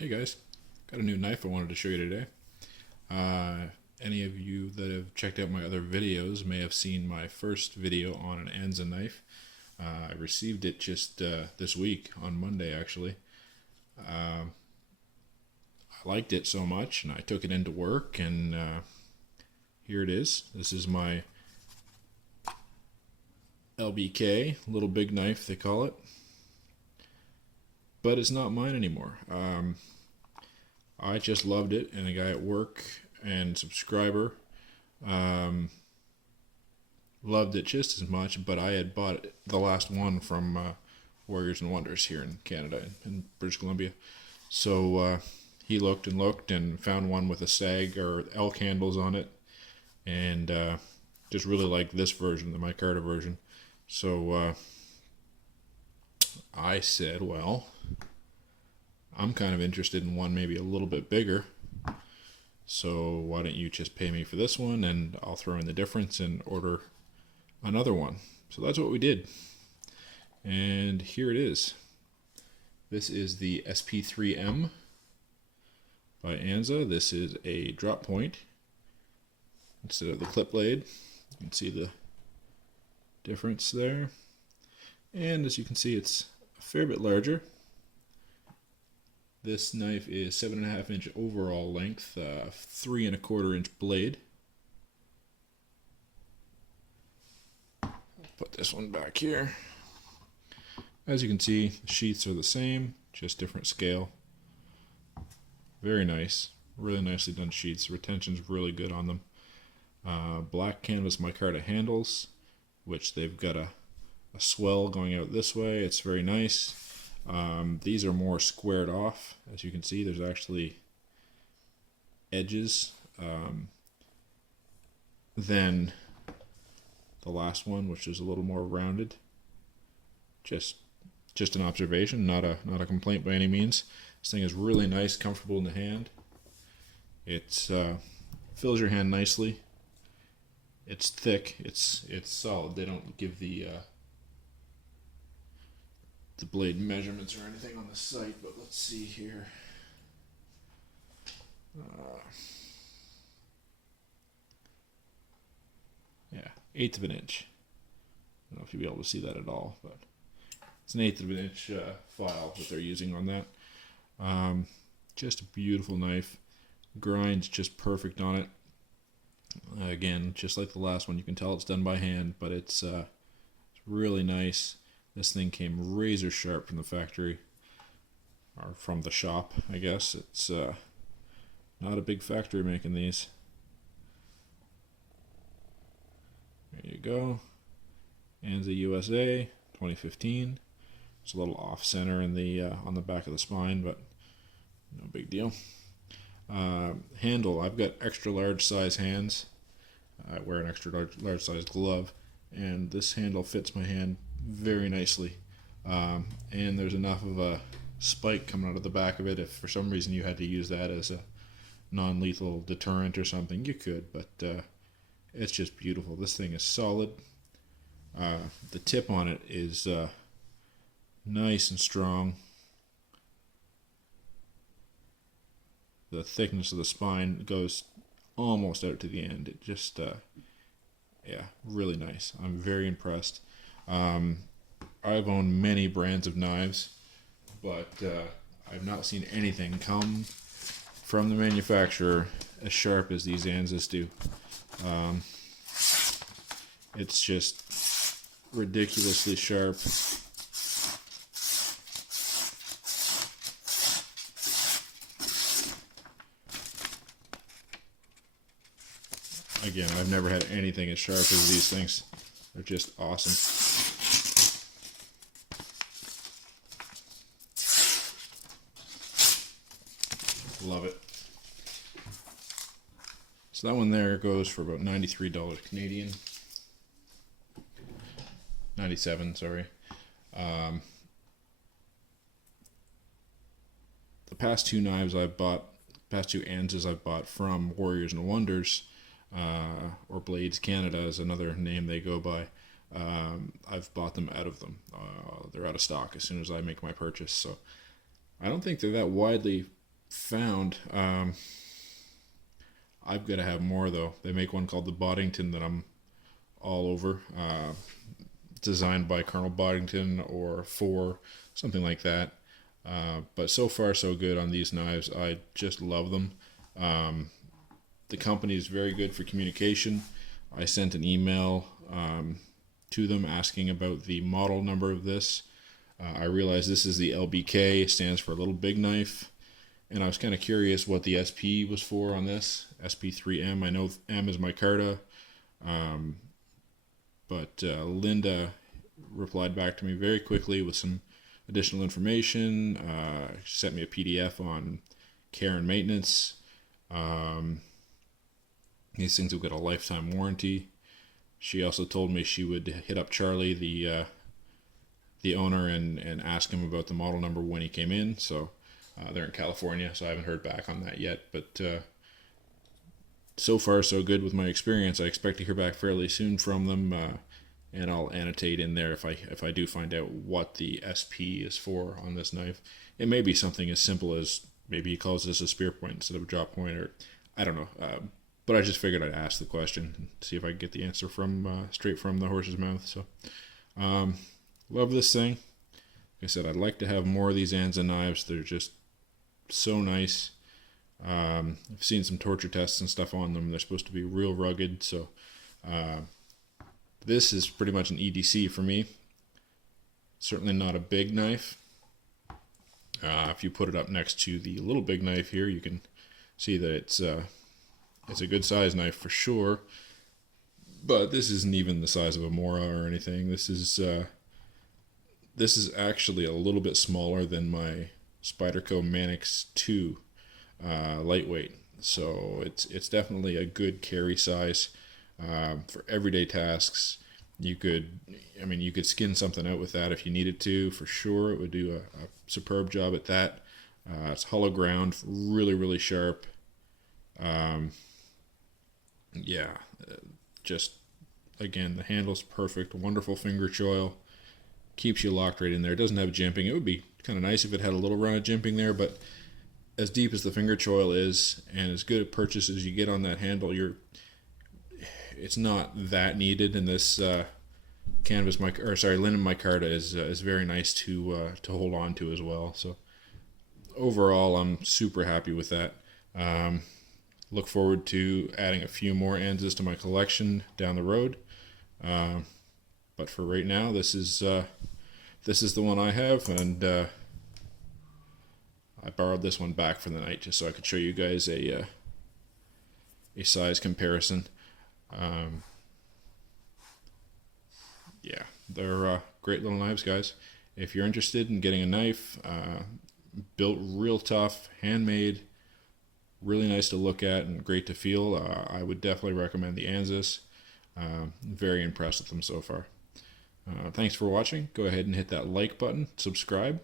Hey guys, got a new knife I wanted to show you today. Any of you that have checked out my other videos may have seen my first video on an Anza knife. I received it just this week, on Monday actually. I liked it so much and I took it into work, and here it is. This is my LBK, little big knife they call it. But it's not mine anymore. I just loved it, and a guy at work and subscriber loved it just as much, but I had bought the last one from Warriors and Wonders here in Canada, in British Columbia. So he looked and looked and found one with a sag or elk handles on it, and just really liked this version, the micarta version. So I said, well, I'm kind of interested in one maybe a little bit bigger, so why don't you just pay me for this one and I'll throw in the difference and order another one. So that's what we did, and here it is. This is the SP3M by Anza. This is a drop point instead of the clip blade. You can see the difference there, and as you can see, it's a fair bit larger. This knife is 7.5 inch overall length, 3 1/4 inch blade. Put this one back here. As you can see, the sheaths are the same, just different scale. Very nice, really nicely done sheaths. Retention's really good on them. Black canvas micarta handles, which they've got a swell going out this way. It's very nice. These are more squared off. As you can see, there's actually edges than the last one, which is a little more rounded. Just an observation, not a complaint by any means. This thing is really nice, comfortable in the hand. It's fills your hand nicely. It's thick. It's solid. They don't give the blade measurements or anything on the site, but let's see here. Yeah, 1/8 of an inch. I don't know if you'll be able to see that at all, but it's an 1/8 of an inch file that they're using on that. Just a beautiful knife. Grind's just perfect on it. Again, just like the last one, you can tell it's done by hand, but it's really nice. This thing came razor sharp from the factory, or from the shop, I guess. It's not a big factory making these. There you go. Anza USA, 2015. It's a little off center in the on the back of the spine, but no big deal. Handle, I've got extra large size hands. I wear an extra large size glove, and this handle fits my hand very nicely, and there's enough of a spike coming out of the back of it. If for some reason you had to use that as a non-lethal deterrent or something, you could, but it's just beautiful. This thing is solid. The tip on it is nice and strong. The thickness of the spine goes almost out to the end. It just yeah, really nice. I'm very impressed. I've owned many brands of knives, but I've not seen anything come from the manufacturer as sharp as these Anzas do. It's just ridiculously sharp. Again, I've never had anything as sharp as these things. They're just awesome. Love it. So that one there goes for about $93 Canadian. 97, sorry. The past two knives I've bought, past two Anzas I've bought from Warriors and Wonders, or Blades Canada is another name they go by. I've bought them out of them. They're out of stock as soon as I make my purchase. So I don't think they're that widely found. I've got to have more though. They make one called the Boddington that I'm all over. Designed by Colonel Boddington or for something like that. But so far so good on these knives. I just love them. The company is very good for communication. I sent an email to them asking about the model number of this. I realized this is the LBK, stands for Little Big Knife. And I was kind of curious what the SP was for on this. SP3M. I know M is micarta. But Linda replied back to me very quickly with some additional information. She sent me a PDF on care and maintenance. These things have got a lifetime warranty. She also told me she would hit up Charlie, the owner, and ask him about the model number when he came in. So they're in California, so I haven't heard back on that yet. But so far, so good with my experience. I expect to hear back fairly soon from them, and I'll annotate in there if I do find out what the SP is for on this knife. It may be something as simple as maybe he calls this a spear point instead of a drop point, or I don't know. But I just figured I'd ask the question and see if I could get the answer from straight from the horse's mouth. So, love this thing. Like I said, I'd like to have more of these Anza knives. They're just so nice. I've seen some torture tests and stuff on them. They're supposed to be real rugged. So, this is pretty much an EDC for me. Certainly not a big knife. If you put it up next to the Little Big Knife here, you can see that it's a good size knife for sure. But this isn't even the size of a Mora or anything. This is actually a little bit smaller than my Spyderco Manix 2 lightweight. So it's definitely a good carry size for everyday tasks. You could skin something out with that if you needed to, for sure. It would do a superb job at that. It's hollow ground, really, really sharp. Just again, the handle's perfect, wonderful finger choil, keeps you locked right in there. It doesn't have jimping. It would be kind of nice if it had a little run of jimping there, but as deep as the finger choil is, and as good a purchase as you get on that handle, it's not that needed. And this linen micarta is very nice to hold on to as well. So overall, I'm super happy with that. Look forward to adding a few more Anzas to my collection down the road. But for right now, this is the one I have, and I borrowed this one back for the night just so I could show you guys a size comparison. They're great little knives, guys. If you're interested in getting a knife built real tough, handmade, really nice to look at and great to feel, I would definitely recommend the Anzas. Very impressed with them so far. Thanks for watching. Go ahead and hit that like button, subscribe,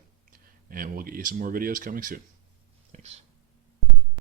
and we'll get you some more videos coming soon. Thanks.